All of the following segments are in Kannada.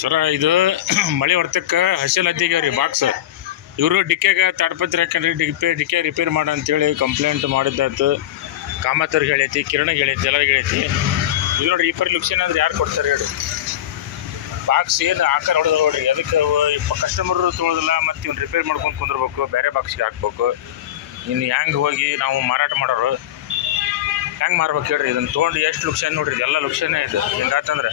ಸರ ಇದು ಮಳೆ ಹೊರ್ತಕ್ಕೆ ಹಸಿಲ್ ಹತ್ತಿಗ್ಯಾವ್ರಿ ಬಾಕ್ಸ್. ಇವರು ಡಿಕ್ಕೆಗೆ ತಾಡ್ಪತ್ರಿ ಹಾಕೊಂಡ್ರಿ ಡಿಕ್ಕೆ ರಿಪೇರ್ ಮಾಡ ಅಂತೇಳಿ ಕಂಪ್ಲೇಂಟ್ ಮಾಡಿದ್ದಾಯ್ತು. ಕಾಮತ್ತವ್ರಿಗೆ ಹೇಳೈತಿ, ಕಿರಣಗೆ ಹೇಳೈತಿ, ಎಲ್ಲರಿಗೆ ಹೇಳೈತಿ. ಇದು ನೋಡ್ರಿ, ಈ ಪರಿ ಲುಕ್ಷನ್ ಅಂದ್ರೆ ಯಾರು ಕೊಡ್ತಾರೆ ಹೇಳಿ? ಬಾಕ್ಸ್ ಏನು ಆಕಾರ ಹೊಡೆದ ನೋಡ್ರಿ. ಅದಕ್ಕೆ ಕಸ್ಟಮರು ತೊಗೊಳೋದಿಲ್ಲ, ಮತ್ತು ಇವ್ನು ರಿಪೇರ್ ಮಾಡ್ಕೊಂಡು ಕುಂದಿರ್ಬೇಕು, ಬೇರೆ ಬಾಕ್ಸ್ಗೆ ಹಾಕ್ಬೇಕು. ಇನ್ನು ಹೆಂಗೆ ಹೋಗಿ ನಾವು ಮಾರಾಟ ಮಾಡೋರು ಹೆಂಗೆ ಮಾರ್ಬೇಕು ಹೇಳ್ರಿ? ಇದನ್ನು ತೊಗೊಂಡು ಎಷ್ಟು ಲುಕ್ಷನ್ ನೋಡ್ರಿ, ಎಲ್ಲ ಲುಕ್ಷನೇ ಇದು. ಹಿಂಗಾತಂದ್ರೆ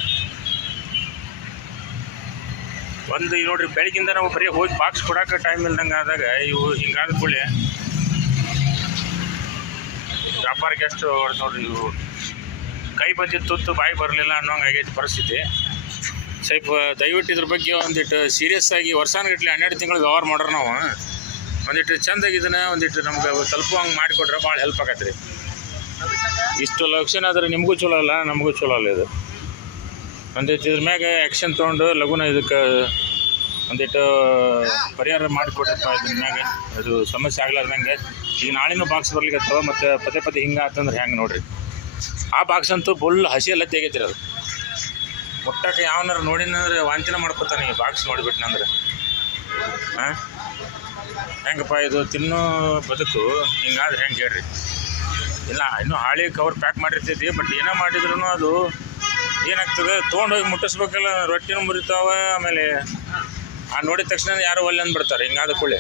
ಒಂದು ನೋಡ್ರಿ, ಬೆಳಗಿಂದ ನಾವು ಬರೀ ಹೋಗಿ ಬಾಕ್ಸ್ ಕೊಡೋಕೆ ಟೈಮ್ ಇಲ್ದಂಗೆ ಆದಾಗ ಇವು ಹಿಂಗಾದ ಕೂಡಲೇ ವ್ಯಾಪಾರಕ್ಕೆ ಎಷ್ಟು ಹೊಡೆದು ನೋಡ್ರಿ. ಇವು ಕೈ ಬಂದಿದ್ದು ತುತ್ತು ಬಾಯಿ ಬರಲಿಲ್ಲ ಅನ್ನೋಂಗೆ ಆಗೈತಿ ಪರಿಸ್ಥಿತಿ. ಸ್ವಲ್ಪ ದಯವಿಟ್ಟು ಇದ್ರ ಬಗ್ಗೆ ಒಂದಿಟ್ಟು ಸೀರಿಯಸ್ ಆಗಿ ವರ್ಷಾನುಗಟ್ಲೆ 12 ತಿಂಗಳು ವ್ಯವಹಾರ ಮಾಡ್ರೆ ನಾವು ಒಂದಿಟ್ಟು ಚೆಂದಾಗಿ ಇದನ್ನು ಒಂದಿಟ್ಟು ನಮ್ಗೆ ತಲುಪುವಂಗೆ ಮಾಡಿಕೊಟ್ರೆ ಭಾಳ ಹೆಲ್ಪ್ ಆಗತ್ತೆ ರೀ. ಇಷ್ಟು ಲಕ್ಷಣ ಆದರೆ ನಿಮಗೂ ಚಲೋ ಅಲ್ಲ, ನಮಗೂ ಚಲೋ ಅಲ್ಲ. ಇದು ಒಂದಿಟ್ಟು ಇದ್ರ ಮ್ಯಾಗ ಆ್ಯಕ್ಷನ್ ತೊಗೊಂಡು ಲಘುನ ಇದಕ್ಕೆ ಒಂದಿಟ್ಟು ಪರಿಹಾರ ಮಾಡಿಕೊಡ್ರಪ್ಪ. ಇದ್ರ ಮ್ಯಾಗ ಅದು ಸಮಸ್ಯೆ ಆಗ್ಲಾರ್ದಂಗೆ. ಈಗ ನಾಳೆನೂ ಬಾಕ್ಸ್ ಬರ್ಲಿಕ್ಕೆ ಮತ್ತು ಪದೇ ಹಿಂಗೆ ಆತಂದ್ರೆ ಹೆಂಗೆ ನೋಡಿರಿ. ಆ ಬಾಕ್ಸ್ ಅಂತೂ ಫುಲ್ ಹಸಿಯೆಲ್ಲ ತೆಗೈತಿರ. ಅದು ಮುಟ್ಟಕ್ಕೆ ಯಾವನಾರು ನೋಡಿನಂದ್ರೆ ವಾಂತಿನ ಮಾಡ್ಕೊತಾನೆ ಈ ಬಾಕ್ಸ್ ನೋಡಿಬಿಟ್ನಂದ್ರೆ. ಹಾಂ, ಹೆಂಗಪ್ಪ ಇದು ತಿನ್ನೋ ಬದುಕು ಹಿಂಗಾದ್ರೆ ಹೆಂಗೆ ಹೇಳ್ರಿ? ಇಲ್ಲ, ಇನ್ನೂ ಹಾಳಿ ಕವರ್ ಪ್ಯಾಕ್ ಮಾಡಿರ್ತೈತಿ, ಬಟ್ ಏನೋ ಮಾಡಿದ್ರು ಅದು ಏನಾಗ್ತದೆ, ತೊಗೊಂಡೋಗಿ ಮುಟ್ಟಿಸ್ಬೇಕಲ್ಲ, ರೊಟ್ಟಿನೂ ಮುರಿತಾವೆ. ಆಮೇಲೆ ಆ ನೋಡಿದ ತಕ್ಷಣ ಯಾರು ಒಲ್ಲೆ ಅಂದ್ಬಿಡ್ತಾರೆ ಹಿಂಗಾದ ಕೂಡಲೇ.